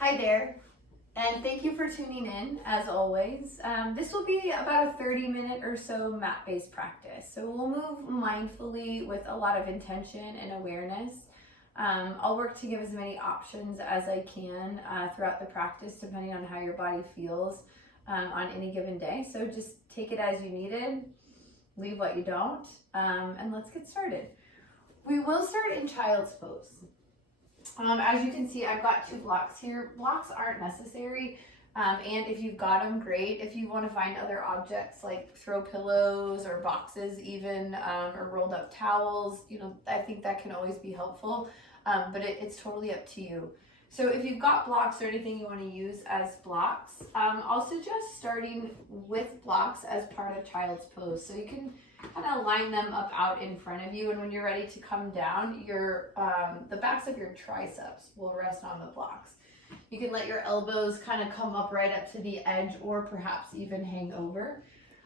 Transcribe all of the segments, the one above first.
Hi there, and thank you for tuning in, as always. This will be about a 30-minute or so mat-based practice. So we'll move mindfully with a lot of intention and awareness. I'll work to give as many options as I can throughout the practice, depending on how your body feels on any given day. So just take it as you needed, leave what you don't, and let's get started. We will start in child's pose. As you can see, I've got 2 blocks here. Blocks aren't necessary, and if you've got them, great. If you want to find other objects like throw pillows or boxes even, or rolled up towels, I think that can always be helpful, but it's totally up to you. So if you've got blocks or anything you want to use as blocks, I'll suggest starting with blocks as part of child's pose. So you can kind of line them up out in front of you, and when you're ready to come down, the backs of your triceps will rest on the blocks. You can let your elbows kind of come up right up to the edge, or perhaps even hang over.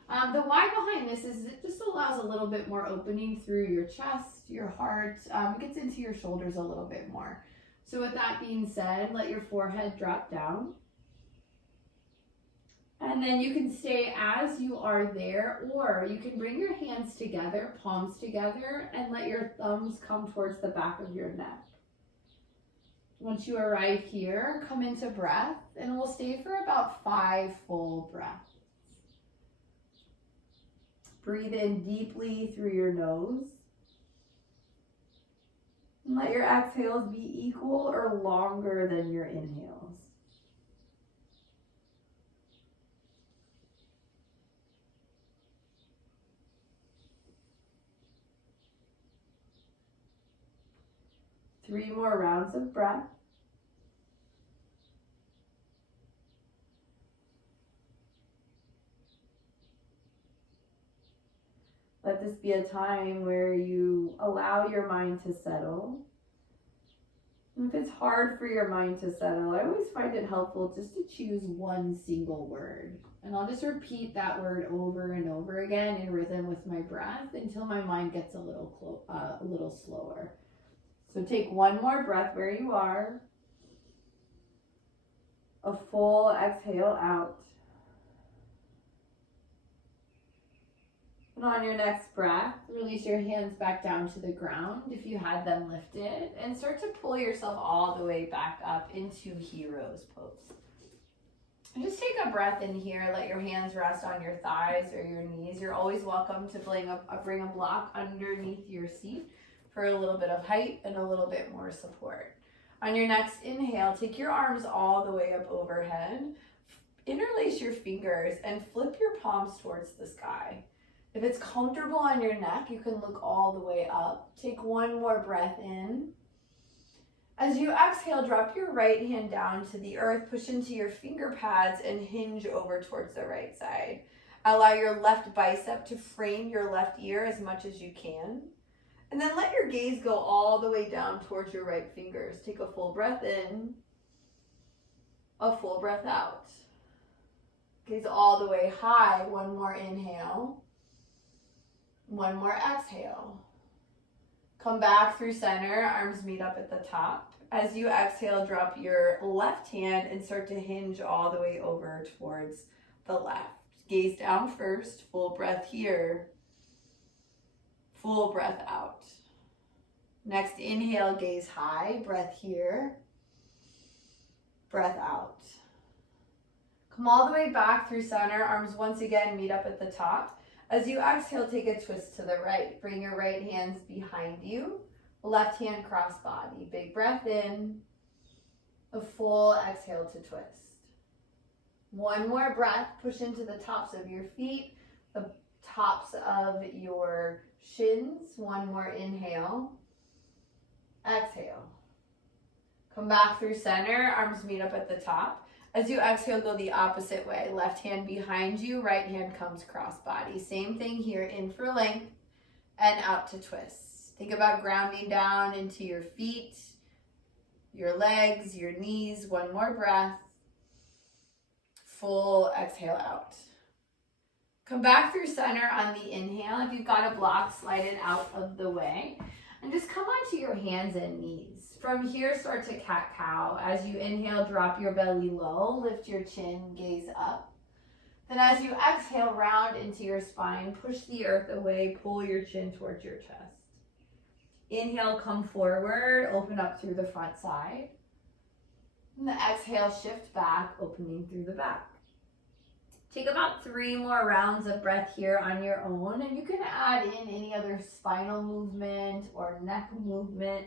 The why behind this is it just allows a little bit more opening through your chest, your heart. It gets into your shoulders a little bit more. So with that being said, let your forehead drop down. And then you can stay as you are there, or you can bring your hands together, palms together, and let your thumbs come towards the back of your neck. Once you arrive here, come into breath, and we'll stay for about 5 full breaths. Breathe in deeply through your nose. And let your exhales be equal or longer than your inhales. Three more rounds of breath. Let this be a time where you allow your mind to settle. And if it's hard for your mind to settle, I always find it helpful just to choose one single word. And I'll just repeat that word over and over again in rhythm with my breath until my mind gets a little slower. So take one more breath where you are. A full exhale out. And on your next breath, release your hands back down to the ground if you had them lifted, and start to pull yourself all the way back up into hero's pose. And just take a breath in here. Let your hands rest on your thighs or your knees. You're always welcome to bring a block underneath your seat for a little bit of height and a little bit more support. On your next inhale, take your arms all the way up overhead. Interlace your fingers and flip your palms towards the sky. If it's comfortable on your neck, you can look all the way up. Take one more breath in. As you exhale, drop your right hand down to the earth, push into your finger pads, and hinge over towards the right side. Allow your left bicep to frame your left ear as much as you can. And then let your gaze go all the way down towards your right fingers. Take a full breath in, a full breath out. Gaze all the way high. One more inhale. One more exhale. Come back through center, arms meet up at the top. As you exhale, drop your left hand and start to hinge all the way over towards the left. Gaze down first, full breath here. Full breath out. Next inhale, gaze high, breath here. Breath out. Come all the way back through center, arms once again meet up at the top. As you exhale, take a twist to the right. Bring your right hands behind you. Left hand cross body. Big breath in. A full exhale to twist. One more breath. Push into the tops of your feet, the tops of your shins. One more inhale. Exhale. Come back through center. Arms meet up at the top. As you exhale, go the opposite way. Left hand behind you, right hand comes cross body. Same thing here, in for length and out to twist. Think about grounding down into your feet, your legs, your knees. One more breath. Full exhale out. Come back through center on the inhale. If you've got a block, slide it out of the way. And just come onto your hands and knees. From here, start to cat-cow. As you inhale, drop your belly low, lift your chin, gaze up. Then as you exhale, round into your spine, push the earth away, pull your chin towards your chest. Inhale, come forward, open up through the front side. And the exhale, shift back, opening through the back. Take about 3 more rounds of breath here on your own, and you can add in any other spinal movement or neck movement.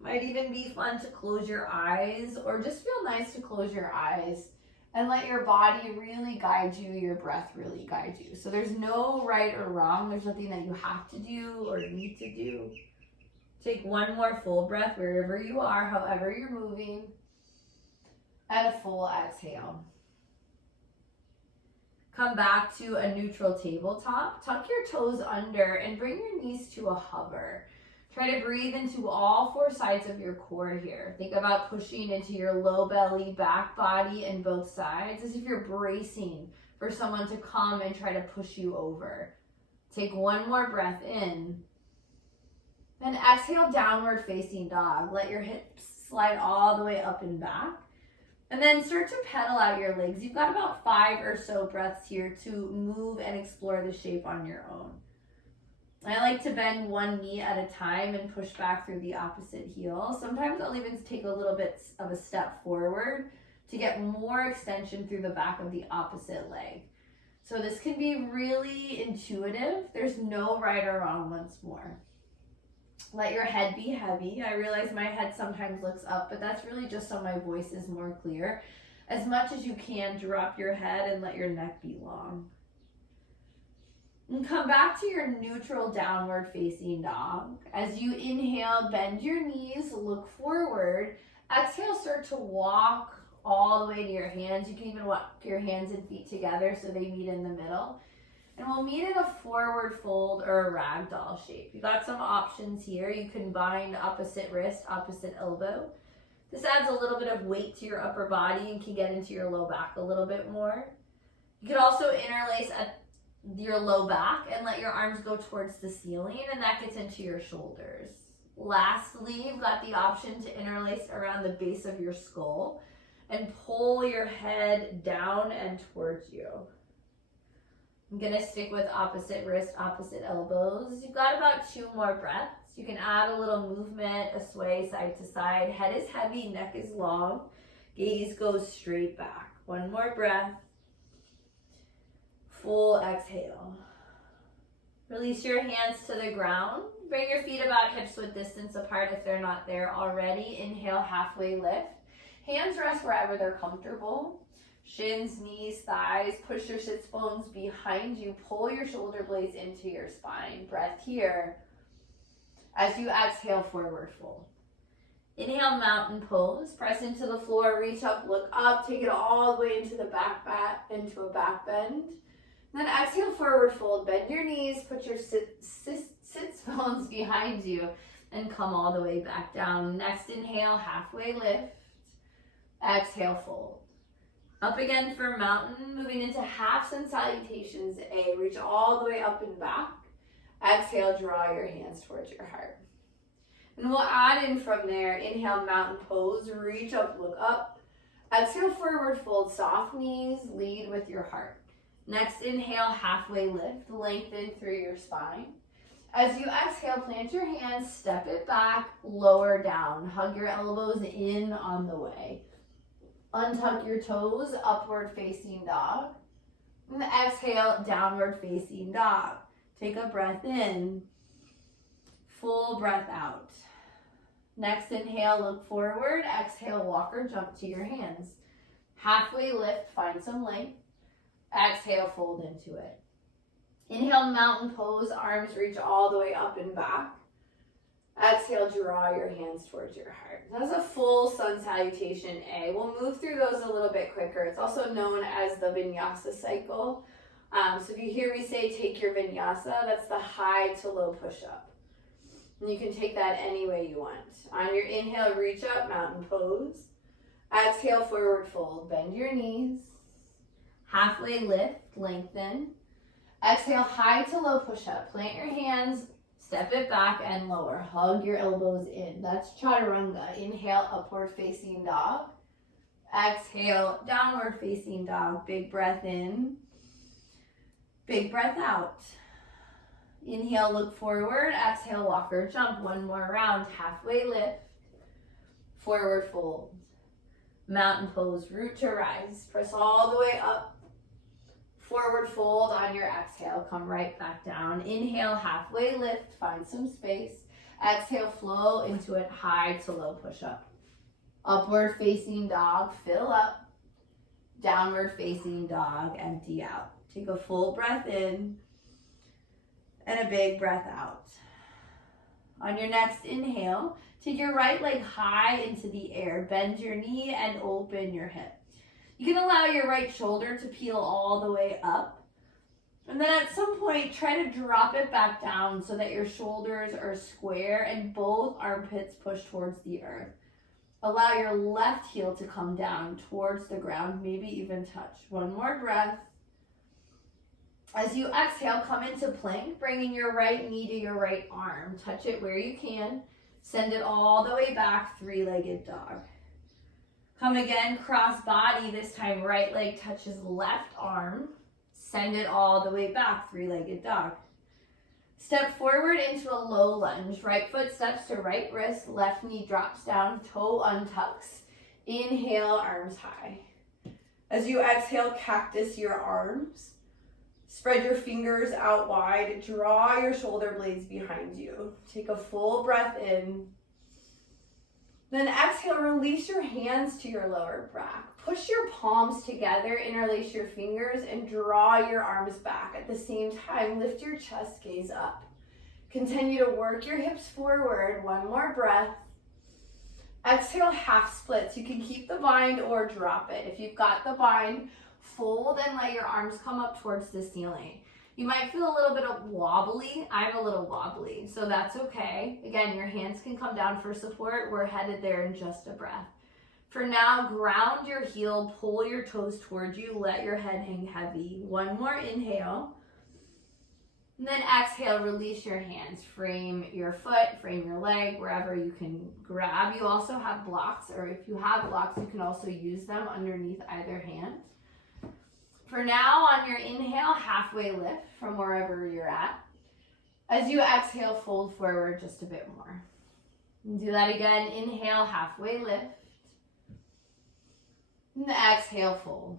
Might even be fun to close your eyes, or just feel nice to close your eyes and let your body really guide you, your breath really guide you. So there's no right or wrong. There's nothing that you have to do or need to do. Take 1 more full breath wherever you are, however you're moving, and a full exhale. Come back to a neutral tabletop. Tuck your toes under and bring your knees to a hover. Try to breathe into all 4 sides of your core here. Think about pushing into your low belly, back body, and both sides as if you're bracing for someone to come and try to push you over. Take 1 more breath in. Then exhale, downward facing dog. Let your hips slide all the way up and back. And then start to pedal out your legs. You've got about 5 or so breaths here to move and explore the shape on your own. I like to bend 1 knee at a time and push back through the opposite heel. Sometimes I'll even take a little bit of a step forward to get more extension through the back of the opposite leg. So this can be really intuitive. There's no right or wrong once more. Let your head be heavy. I realize my head sometimes looks up, but that's really just so my voice is more clear. As much as you can, drop your head and let your neck be long. And come back to your neutral downward facing dog. As you inhale, bend your knees, look forward. Exhale, start to walk all the way to your hands. You can even walk your hands and feet together so they meet in the middle. And we'll meet in a forward fold or a ragdoll shape. You got some options here. You can bind opposite wrist, opposite elbow. This adds a little bit of weight to your upper body and can get into your low back a little bit more. You could also interlace at your low back and let your arms go towards the ceiling, and that gets into your shoulders. Lastly, you've got the option to interlace around the base of your skull and pull your head down and towards you. I'm gonna stick with opposite wrist, opposite elbows. You've got about 2 more breaths. You can add a little movement, a sway side to side. Head is heavy, neck is long. Gaze goes straight back. 1 more breath. Full exhale. Release your hands to the ground. Bring your feet about hips width distance apart if they're not there already. Inhale, halfway lift. Hands rest wherever they're comfortable. Shins, knees, thighs. Push your sits bones behind you. Pull your shoulder blades into your spine. Breath here. As you exhale, forward fold. Inhale, mountain pose. Press into the floor, reach up, look up. Take it all the way into the into a back bend. Then exhale, forward fold. Bend your knees, put your sits bones behind you, and come all the way back down. Next inhale, halfway lift. Exhale, fold. Up again for mountain, moving into half sun salutations. Reach all the way up and back. Exhale, draw your hands towards your heart. And we'll add in from there. Inhale, mountain pose, reach up, look up. Exhale, forward fold, soft knees, lead with your heart. Next, inhale, halfway lift, lengthen through your spine. As you exhale, plant your hands, step it back, lower down. Hug your elbows in on the way. Untuck your toes, upward facing dog. And exhale, downward facing dog. Take a breath in, full breath out. Next inhale, look forward. Exhale, walk or jump to your hands. Halfway lift, find some length. Exhale, fold into it. Inhale, mountain pose, arms reach all the way up and back. Exhale, draw your hands towards your heart. That's a full sun salutation A. We'll move through those a little bit quicker. It's also known as the Vinyasa cycle. So if you hear me say take your Vinyasa, that's the high to low push-up. And you can take that any way you want. On your inhale, reach up, mountain pose. Exhale, forward fold, bend your knees. Halfway lift, lengthen. Exhale, high to low push-up. Plant your hands, Step it back and lower. Hug your elbows in. That's chaturanga. Inhale, upward facing dog. Exhale, downward facing dog. Big breath in. Big breath out. Inhale, look forward. Exhale, walk or jump. One more round. Halfway lift. Forward fold. Mountain pose, root to rise. Press all the way up. Forward fold on your exhale. Come right back down. Inhale, halfway lift. Find some space. Exhale, flow into it. High to low push-up. Upward facing dog, fill up. Downward facing dog, empty out. Take a full breath in and a big breath out. On your next inhale, take your right leg high into the air. Bend your knee and open your hip. You can allow your right shoulder to peel all the way up. And then at some point, try to drop it back down so that your shoulders are square and both armpits push towards the earth. Allow your left heel to come down towards the ground, maybe even touch. One more breath. As you exhale, come into plank, bringing your right knee to your right arm. Touch it where you can. Send it all the way back, three-legged dog. Come again, cross body. This time, right leg touches left arm. Send it all the way back, three-legged dog. Step forward into a low lunge. Right foot steps to right wrist. Left knee drops down, toe untucks. Inhale, arms high. As you exhale, cactus your arms. Spread your fingers out wide. Draw your shoulder blades behind you. Take a full breath in. Then exhale, release your hands to your lower back. Push your palms together, interlace your fingers, and draw your arms back. At the same time, lift your chest, gaze up. Continue to work your hips forward. One more breath. Exhale, half splits. You can keep the bind or drop it. If you've got the bind, fold and let your arms come up towards the ceiling. You might feel a little bit of wobbly. I'm a little wobbly, so that's okay. Again, your hands can come down for support. We're headed there in just a breath. For now, ground your heel, pull your toes towards you, let your head hang heavy. One more inhale. And then exhale, release your hands. Frame your foot, frame your leg, wherever you can grab. You also have blocks, or if you have blocks, you can also use them underneath either hand. For now, on your inhale, halfway lift from wherever you're at. As you exhale, fold forward just a bit more. And do that again. Inhale, halfway lift. And exhale, fold.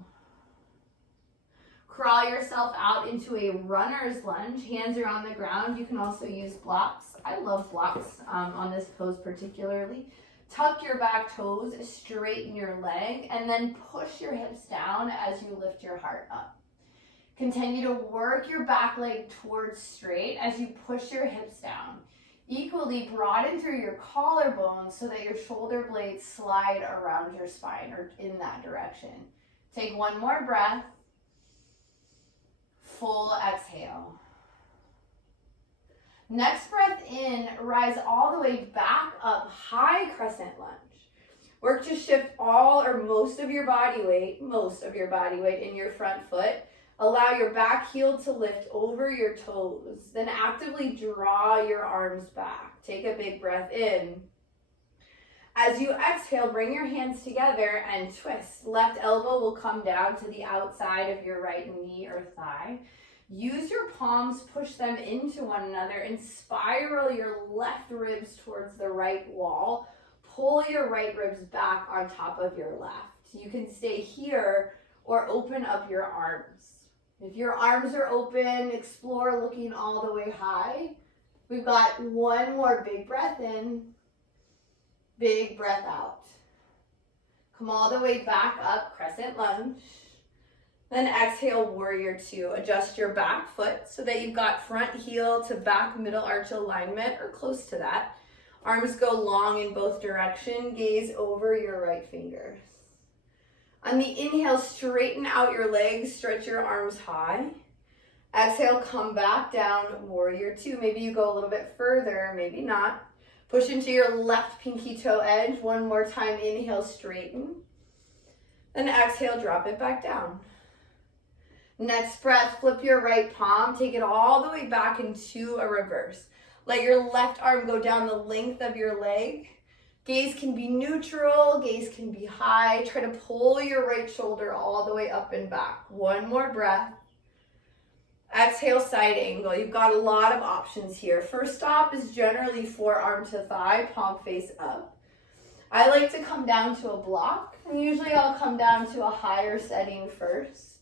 Crawl yourself out into a runner's lunge. Hands are on the ground. You can also use blocks. I love blocks on this pose particularly. Tuck your back toes, straighten your leg, and then push your hips down as you lift your heart up. Continue to work your back leg towards straight as you push your hips down. Equally broaden through your collarbones so that your shoulder blades slide around your spine or in that direction. Take one more breath. Full exhale. Next breath in, rise all the way back up, high crescent lunge. Work to shift all or most of your body weight in your front foot. Allow your back heel to lift over your toes. Then actively draw your arms back. Take a big breath in. As you exhale, bring your hands together and twist. Left elbow will come down to the outside of your right knee or thigh. Use your palms, push them into one another, and spiral your left ribs towards the right wall. Pull your right ribs back on top of your left. You can stay here or open up your arms. If your arms are open, explore looking all the way high. We've got one more big breath in, big breath out. Come all the way back up, crescent lunge. Then exhale, warrior two. Adjust your back foot so that you've got front heel to back middle arch alignment or close to that. Arms go long in both directions. Gaze over your right fingers. On the inhale, straighten out your legs, stretch your arms high. Exhale, come back down, warrior two. Maybe you go a little bit further, maybe not. Push into your left pinky toe edge. One more time, inhale, straighten. Then exhale, drop it back down. Next breath, flip your right palm, take it all the way back into a reverse. Let your left arm go down the length of your leg. Gaze can be neutral, gaze can be high. Try to pull your right shoulder all the way up and back. One more breath. Exhale, side angle. You've got a lot of options here. First stop is generally forearm to thigh, palm face up. I like to come down to a block, and usually I'll come down to a higher setting first.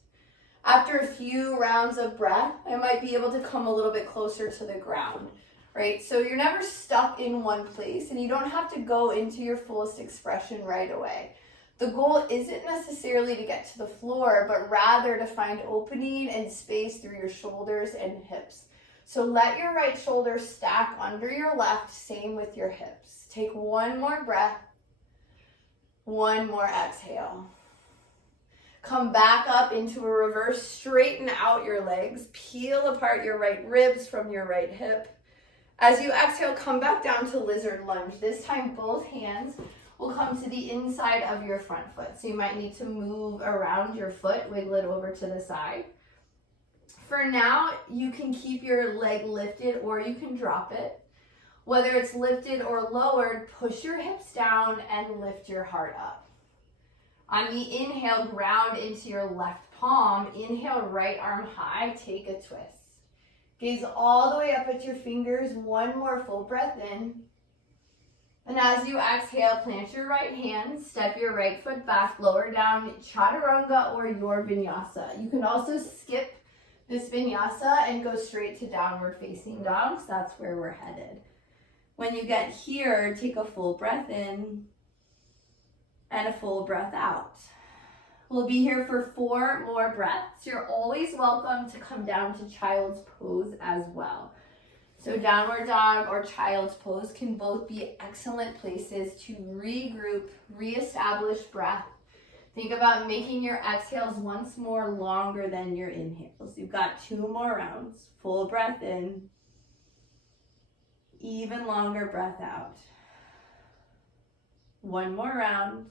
After a few rounds of breath, I might be able to come a little bit closer to the ground, right? So you're never stuck in one place, and you don't have to go into your fullest expression right away. The goal isn't necessarily to get to the floor, but rather to find opening and space through your shoulders and hips. So let your right shoulder stack under your left, same with your hips. Take one more breath, one more exhale. Come back up into a reverse, straighten out your legs, peel apart your right ribs from your right hip. As you exhale, come back down to lizard lunge. This time both hands will come to the inside of your front foot. So you might need to move around your foot, wiggle it over to the side. For now, you can keep your leg lifted or you can drop it. Whether it's lifted or lowered, push your hips down and lift your heart up. On the inhale, ground into your left palm. Inhale, right arm high, take a twist. Gaze all the way up at your fingers. One more full breath in. And as you exhale, plant your right hand, step your right foot back, lower down, chaturanga or your vinyasa. You can also skip this vinyasa and go straight to downward facing dog, because that's where we're headed. When you get here, take a full breath in and a full breath out. We'll be here for 4 more breaths. You're always welcome to come down to child's pose as well. So downward dog or child's pose can both be excellent places to regroup, reestablish breath. Think about making your exhales once more longer than your inhales. You've got 2 more rounds. Full breath in. Even longer breath out. 1 more round.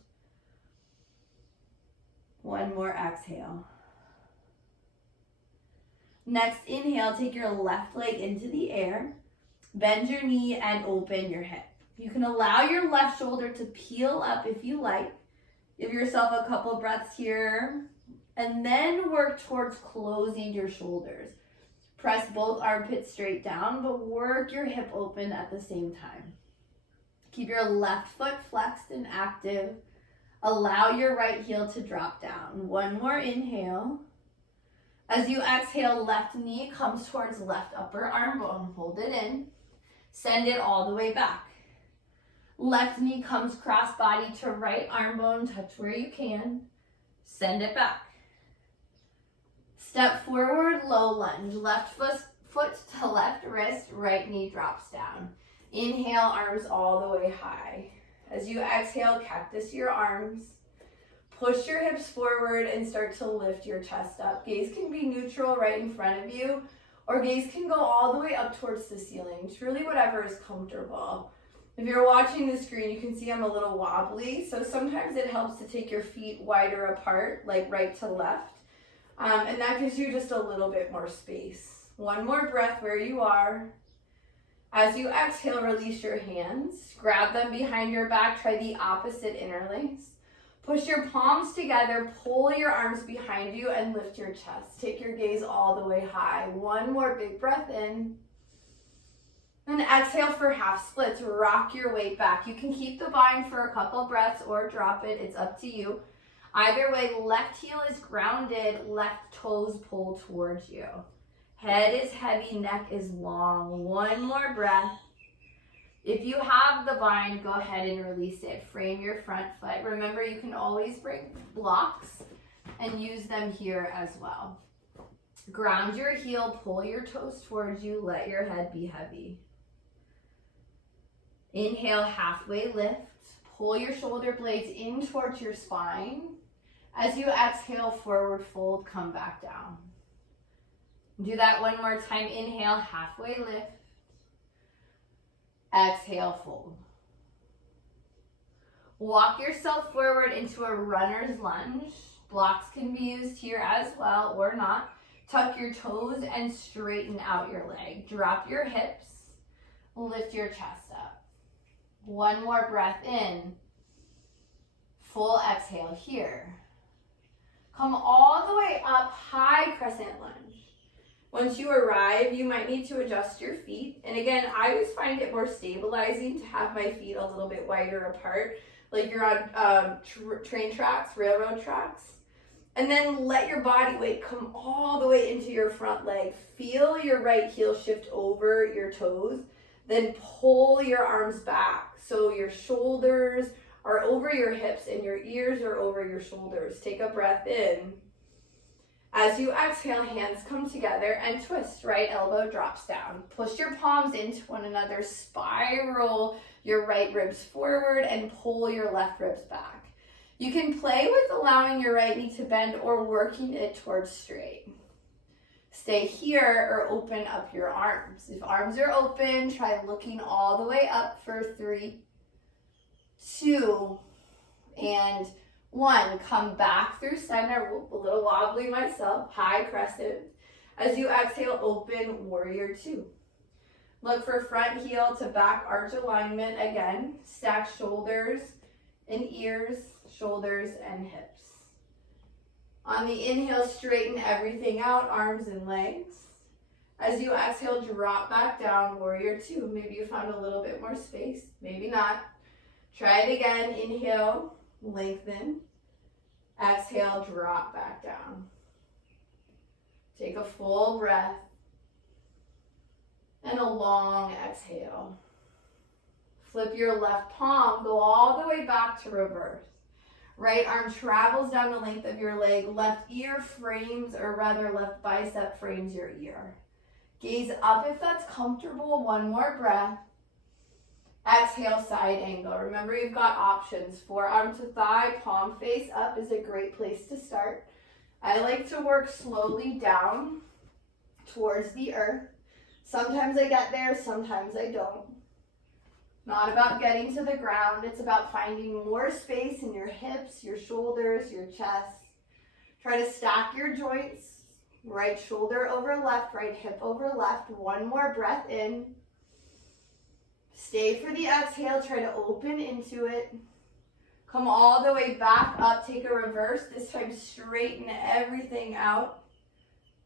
1 more exhale. Next inhale, take your left leg into the air. Bend your knee and open your hip. You can allow your left shoulder to peel up if you like. Give yourself a couple breaths here. And then work towards closing your shoulders. Press both armpits straight down, but work your hip open at the same time. Keep your left foot flexed and active. Allow your right heel to drop down. 1 more inhale. As you exhale, left knee comes towards left upper arm bone. Hold it in. Send it all the way back. Left knee comes cross body to right arm bone. Touch where you can. Send it back. Step forward, low lunge. Left foot to left wrist, right knee drops down. Inhale, arms all the way high. As you exhale, cactus your arms. Push your hips forward and start to lift your chest up. Gaze can be neutral right in front of you, or gaze can go all the way up towards the ceiling. Truly whatever is comfortable. If you're watching the screen, you can see I'm a little wobbly, so sometimes it helps to take your feet wider apart, like right to left. And that gives you just a little bit more space. 1 more breath where you are. As you exhale, release your hands. Grab them behind your back. Try the opposite interlace. Push your palms together. Pull your arms behind you and lift your chest. Take your gaze all the way high. 1 more big breath in. And exhale for half splits. Rock your weight back. You can keep the bind for a couple breaths or drop it. It's up to you. Either way, left heel is grounded. Left toes pull towards you. Head is heavy, neck is long. 1 more breath. If you have the bind, go ahead and release it. Frame your front foot. Remember, you can always bring blocks and use them here as well. Ground your heel, pull your toes towards you, let your head be heavy. Inhale, halfway lift. Pull your shoulder blades in towards your spine. As you exhale, forward fold, come back down. Do that 1 more time. Inhale, halfway lift. Exhale, fold. Walk yourself forward into a runner's lunge. Blocks can be used here as well or not. Tuck your toes and straighten out your leg. Drop your hips. lift your chest up. One more breath in. Full exhale here. Come all the way up, high crescent lunge. Once you arrive, you might need to adjust your feet. And again, I always find it more stabilizing to have my feet a little bit wider apart, like you're on train tracks, railroad tracks. And then let your body weight come all the way into your front leg. Feel your right heel shift over your toes. Then pull your arms back. So your shoulders are over your hips and your ears are over your shoulders. Take a breath in. As you exhale, hands come together and twist. Right elbow drops down. Push your palms into one another. Spiral your right ribs forward and pull your left ribs back. You can play with allowing your right knee to bend or working it towards straight. Stay here or open up your arms. If arms are open, try looking all the way up for 3, 2, and 1. Come back through center, a little wobbly myself, high crescent. As you exhale, open warrior 2. Look for front heel to back arch alignment again. Stack shoulders and ears, shoulders and hips. On the inhale, straighten everything out, arms and legs. As you exhale, drop back down, warrior 2. Maybe you found a little bit more space, maybe not. Try it again, inhale, lengthen. Exhale, drop back down. Take a full breath and a long exhale. Flip your left palm, go all the way back to reverse. Right arm travels down the length of your leg. Left ear frames, or rather left bicep frames your ear. Gaze up if that's comfortable. One more breath. Exhale, side angle. Remember, you've got options. Forearm to thigh, palm face up is a great place to start. I like to work slowly down towards the earth. Sometimes I get there, sometimes I don't. Not about getting to the ground. It's about finding more space in your hips, your shoulders, your chest. Try to stack your joints. Right shoulder over left, right hip over left. One more breath in. Stay for the exhale. Try to open into it. Come all the way back up. Take a reverse. This time straighten everything out.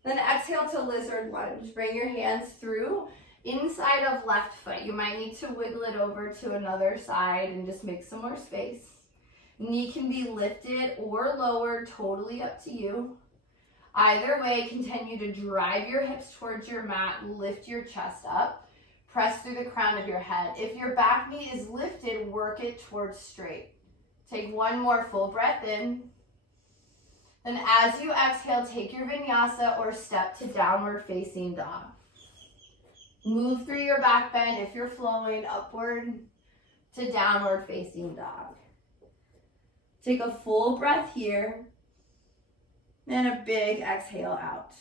Then exhale to lizard lunge. Bring your hands through inside of left foot. You might need to wiggle it over to another side and just make some more space. Knee can be lifted or lowered, totally up to you. Either way, continue to drive your hips towards your mat, lift your chest up, press through the crown of your head. If your back knee is lifted, work it towards straight. Take one more full breath in. Then as you exhale, take your vinyasa or step to downward facing dog. Move through your back bend if you're flowing upward to downward facing dog. Take a full breath here and a big exhale out.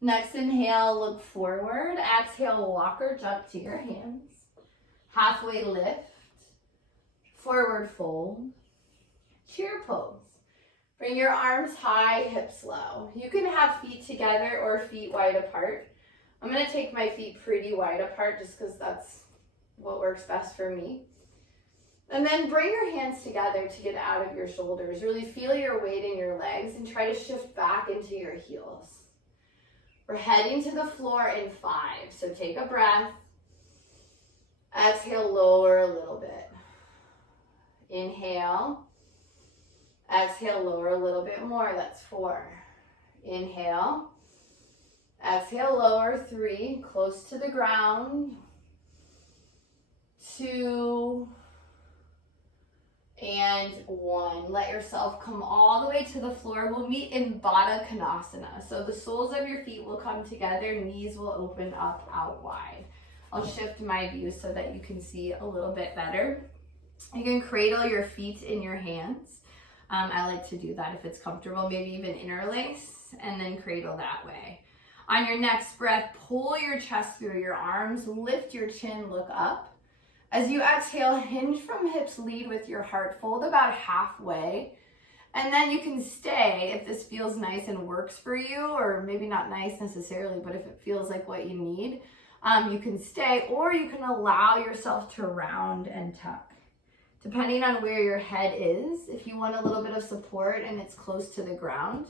Next inhale, look forward. Exhale, walk or jump to your hands. Halfway lift, forward fold, chair pose. Bring your arms high, hips low. You can have feet together or feet wide apart. I'm going to take my feet pretty wide apart just because that's what works best for me. And then bring your hands together to get out of your shoulders. Really feel your weight in your legs and try to shift back into your heels. We're heading to the floor in 5. So take a breath. Exhale, lower a little bit. Inhale. Exhale, lower a little bit more. That's 4. Inhale. Exhale, lower. 3, close to the ground. 2, and 1. Let yourself come all the way to the floor. We'll meet in Baddha Konasana. So the soles of your feet will come together, knees will open up out wide. I'll shift my view so that you can see a little bit better. You can cradle your feet in your hands. I like to do that if it's comfortable, maybe even interlace, and then cradle that way. On your next breath, pull your chest through your arms, lift your chin, look up. As you exhale, hinge from hips, lead with your heart, fold about halfway, and then you can stay if this feels nice and works for you, or maybe not nice necessarily, but if it feels like what you need. You can stay, or you can allow yourself to round and tuck. Depending on where your head is, if you want a little bit of support and it's close to the ground,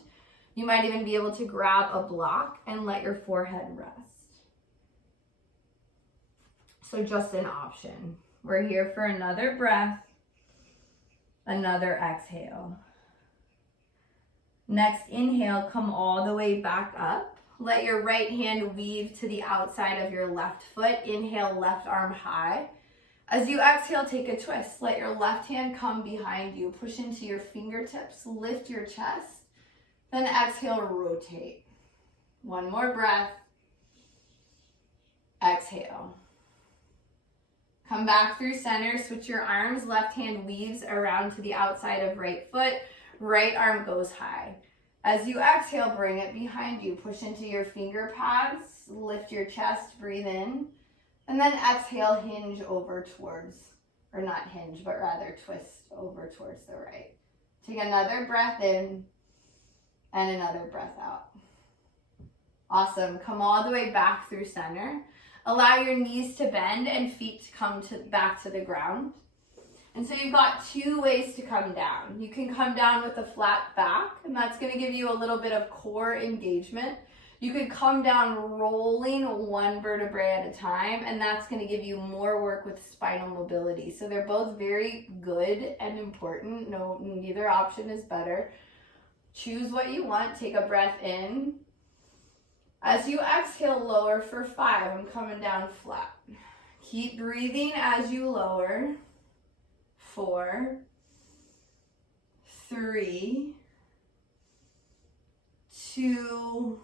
you might even be able to grab a block and let your forehead rest. So just an option. We're here for another breath, another exhale. Next inhale, come all the way back up. Let your right hand weave to the outside of your left foot. Inhale, left arm high. As you exhale, take a twist. Let your left hand come behind you. Push into your fingertips, lift your chest. Then exhale, rotate. One more breath. Exhale. Come back through center, switch your arms. Left hand weaves around to the outside of right foot. Right arm goes high. As you exhale, bring it behind you. Push into your finger pads, lift your chest, breathe in. And then exhale, hinge over towards, or not hinge, but rather twist over towards the right. Take another breath in and another breath out. Awesome. Come all the way back through center. Allow your knees to bend and feet to come back to the ground. And so you've got two ways to come down. You can come down with a flat back, and that's going to give you a little bit of core engagement. You could come down rolling one vertebrae at a time, and that's going to give you more work with spinal mobility. So they're both very good and important. No, neither option is better. Choose what you want. Take a breath in. As you exhale, lower for 5. I'm coming down flat. Keep breathing as you lower. 4, 3, 2,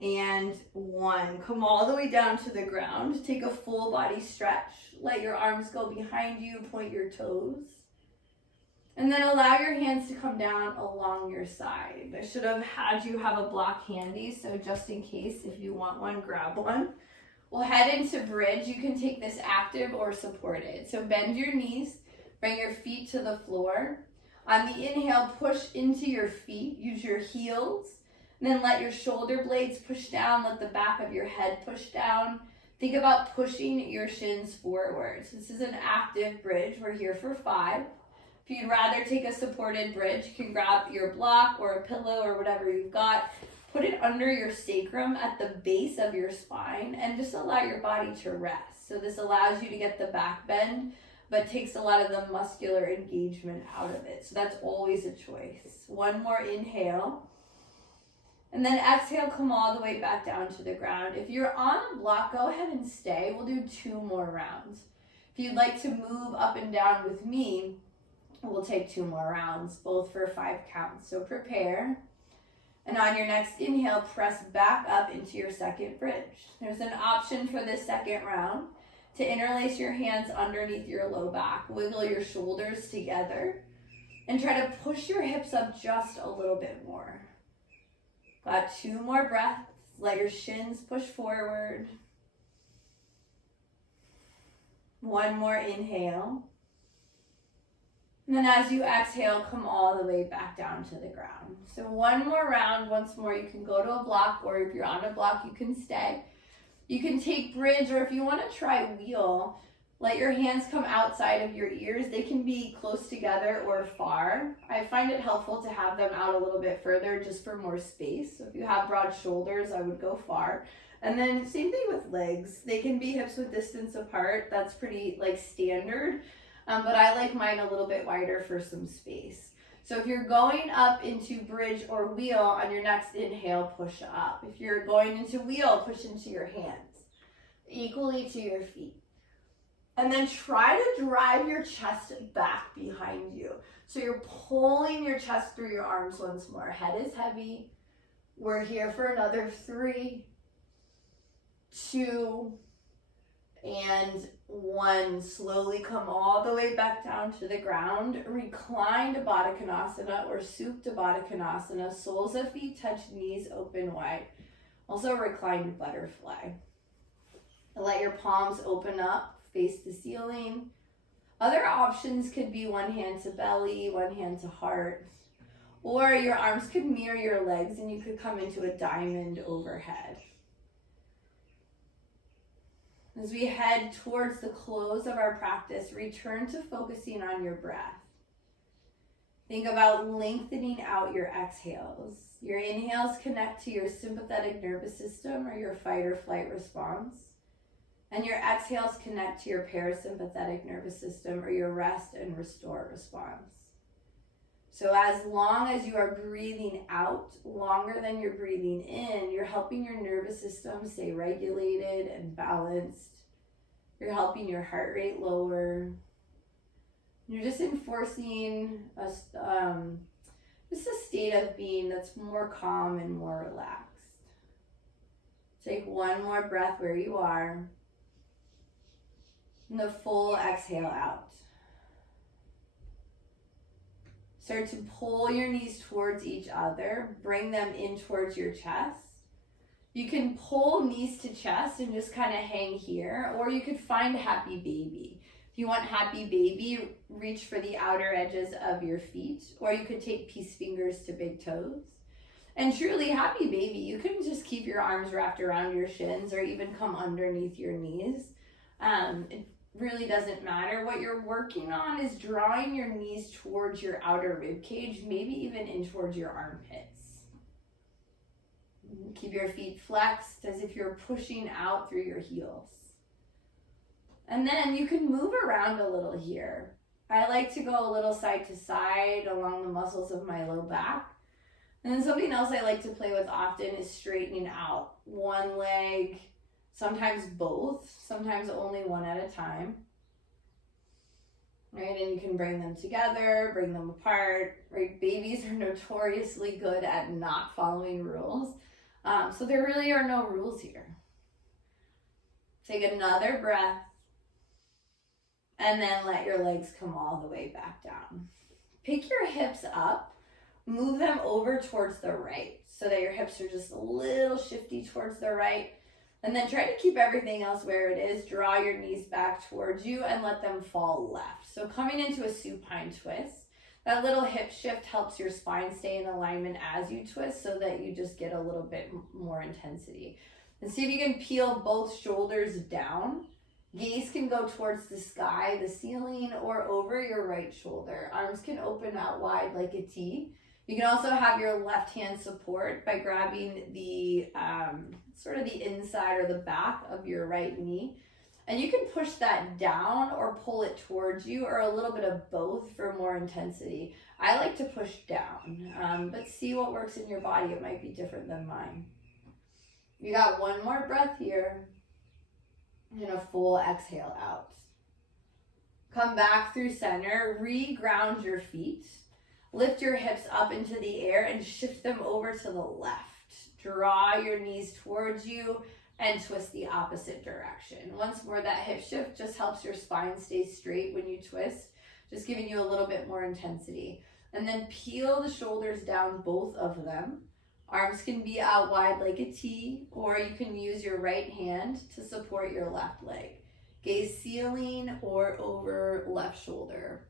and 1. Come all the way down to the ground. Take a full body stretch. Let your arms go behind you. Point your toes. And then allow your hands to come down along your side. I should have had you have a block handy, so just in case, if you want one, grab one. We'll head into bridge. You can take this active or supported. So bend your knees, bring your feet to the floor. On the inhale, push into your feet. Use your heels. And then let your shoulder blades push down. Let the back of your head push down. Think about pushing your shins forward. So this is an active bridge. We're here for 5. If you'd rather take a supported bridge, you can grab your block or a pillow or whatever you've got. Put it under your sacrum at the base of your spine and just allow your body to rest. So this allows you to get the back bend, but takes a lot of the muscular engagement out of it. So that's always a choice. One more inhale. And then exhale, come all the way back down to the ground. If you're on a block, go ahead and stay. We'll do 2 more rounds. If you'd like to move up and down with me, we'll take 2 more rounds, both for 5 counts. So prepare. And on your next inhale, press back up into your second bridge. There's an option for this second round to interlace your hands underneath your low back. Wiggle your shoulders together and try to push your hips up just a little bit more. Got 2 more breaths. Let your shins push forward. 1 more inhale. And then as you exhale, come all the way back down to the ground. So 1 more round. Once more, you can go to a block, or if you're on a block, you can stay. You can take bridge, or if you want to try wheel, let your hands come outside of your ears. They can be close together or far. I find it helpful to have them out a little bit further just for more space. So if you have broad shoulders, I would go far. And then same thing with legs. They can be hips width distance apart. That's pretty standard. But I like mine a little bit wider for some space. So if you're going up into bridge or wheel, on your next inhale, push up. If you're going into wheel, push into your hands, equally to your feet. And then try to drive your chest back behind you. So you're pulling your chest through your arms once more. Head is heavy. We're here for another 3, 2, and 1. Slowly come all the way back down to the ground. Reclined Baddha Konasana or Supta Baddha Konasana. Soles of feet touch, knees open wide. Also reclined butterfly. Let your palms open up, face the ceiling. Other options could be 1 hand to belly, 1 hand to heart. Or your arms could mirror your legs and you could come into a diamond overhead. As we head towards the close of our practice, return to focusing on your breath. Think about lengthening out your exhales. Your inhales connect to your sympathetic nervous system or your fight or flight response. And your exhales connect to your parasympathetic nervous system or your rest and restore response. So as long as you are breathing out longer than you're breathing in, you're helping your nervous system stay regulated and balanced. You're helping your heart rate lower. You're just enforcing just a state of being that's more calm and more relaxed. Take one more breath where you are. And the full exhale out. Start to pull your knees towards each other. Bring them in towards your chest. You can pull knees to chest and just kind of hang here, or you could find happy baby. If you want happy baby, reach for the outer edges of your feet, or you could take peace fingers to big toes. And truly happy baby, you can just keep your arms wrapped around your shins or even come underneath your knees. It really doesn't matter. What you're working on is drawing your knees towards your outer rib cage, maybe even in towards your armpits. Keep your feet flexed as if you're pushing out through your heels. And then you can move around a little here. I like to go a little side to side along the muscles of my low back. And then something else I like to play with often is straightening out one leg, sometimes both, sometimes only one at a time. Right, and you can bring them together, bring them apart. Right, babies are notoriously good at not following rules. So there really are no rules here. Take another breath and then let your legs come all the way back down. Pick your hips up, move them over towards the right so that your hips are just a little shifty towards the right. And then try to keep everything else where it is. Draw your knees back towards you and let them fall left. So coming into a supine twist, that little hip shift helps your spine stay in alignment as you twist so that you just get a little bit more intensity. And see if you can peel both shoulders down. Gaze can go towards the sky, the ceiling, or over your right shoulder. Arms can open out wide like a T. You can also have your left hand support by grabbing the sort of the inside or the back of your right knee. And you can push that down or pull it towards you, or a little bit of both for more intensity. I like to push down, but see what works in your body. It might be different than mine. You got one more breath here and a full exhale out. Come back through center, re-ground your feet. Lift your hips up into the air and shift them over to the left. Draw your knees towards you and twist the opposite direction. Once more, that hip shift just helps your spine stay straight when you twist, just giving you a little bit more intensity. And then peel the shoulders down, both of them. Arms can be out wide like a T, or you can use your right hand to support your left leg. Gaze ceiling or over left shoulder.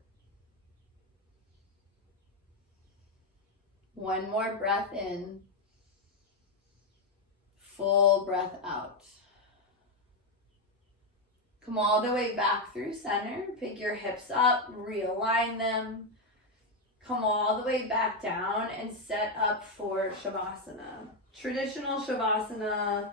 One more breath in. Full breath out. Come all the way back through center. Pick your hips up, realign them. Come all the way back down and set up for Shavasana. Traditional Shavasana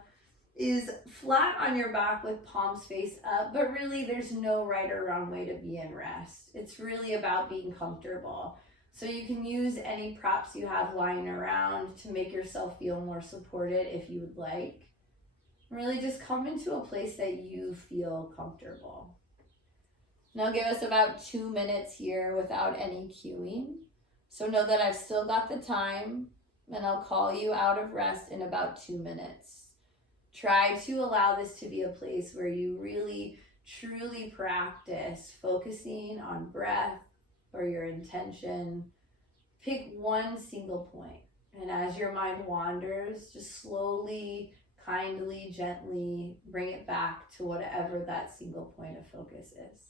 is flat on your back with palms face up, but really there's no right or wrong way to be in rest. It's really about being comfortable. So you can use any props you have lying around to make yourself feel more supported if you would like. Really just come into a place that you feel comfortable. Now give us about 2 minutes here without any cueing. So know that I've still got the time, and I'll call you out of rest in about 2 minutes. Try to allow this to be a place where you really, truly practice focusing on breath or your intention. Pick one single point, and as your mind wanders, just slowly, kindly, gently bring it back to whatever that single point of focus is.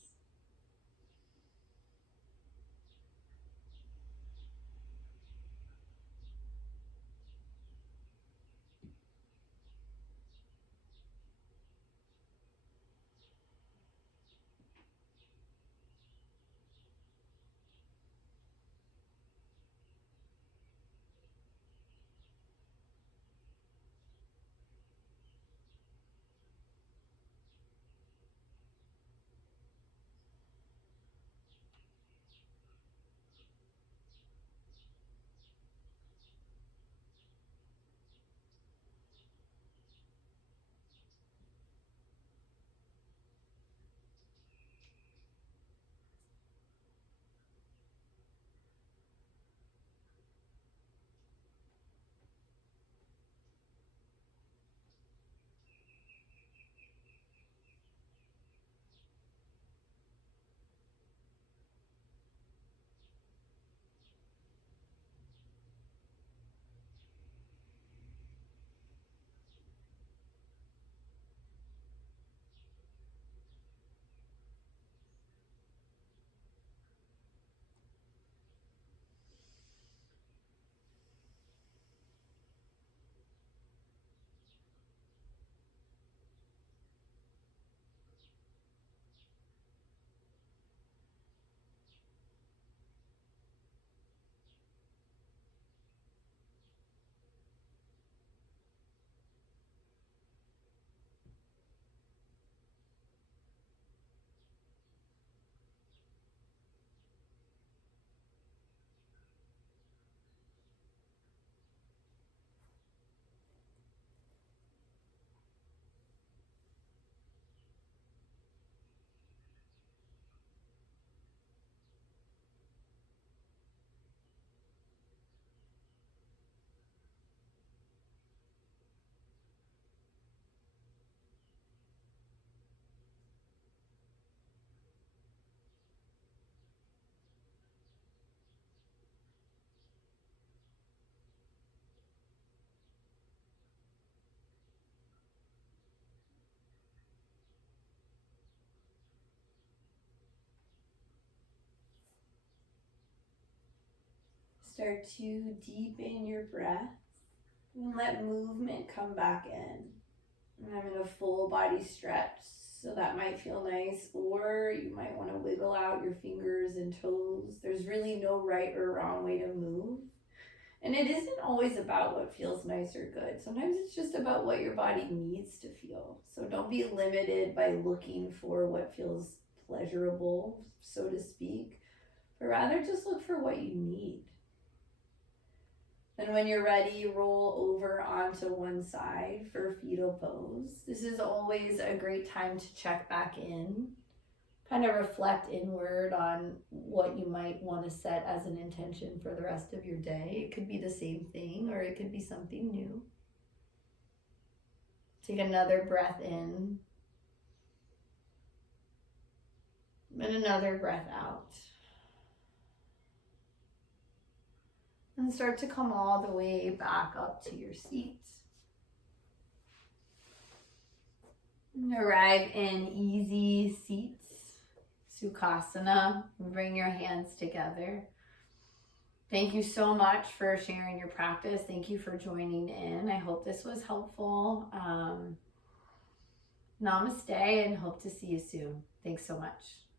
Start to deepen your breath and let movement come back in. And I'm in a full body stretch, so that might feel nice, or you might want to wiggle out your fingers and toes. There's really no right or wrong way to move. And it isn't always about what feels nice or good. Sometimes it's just about what your body needs to feel. So don't be limited by looking for what feels pleasurable, so to speak, but rather just look for what you need. And when you're ready, roll over onto one side for fetal pose. This is always a great time to check back in, kind of reflect inward on what you might want to set as an intention for the rest of your day. It could be the same thing, or it could be something new. Take another breath in, and another breath out. And start to come all the way back up to your seat. And arrive in easy seats, Sukhasana. Bring your hands together. Thank you so much for sharing your practice. Thank you for joining in. I hope this was helpful. Namaste, and hope to see you soon. Thanks so much.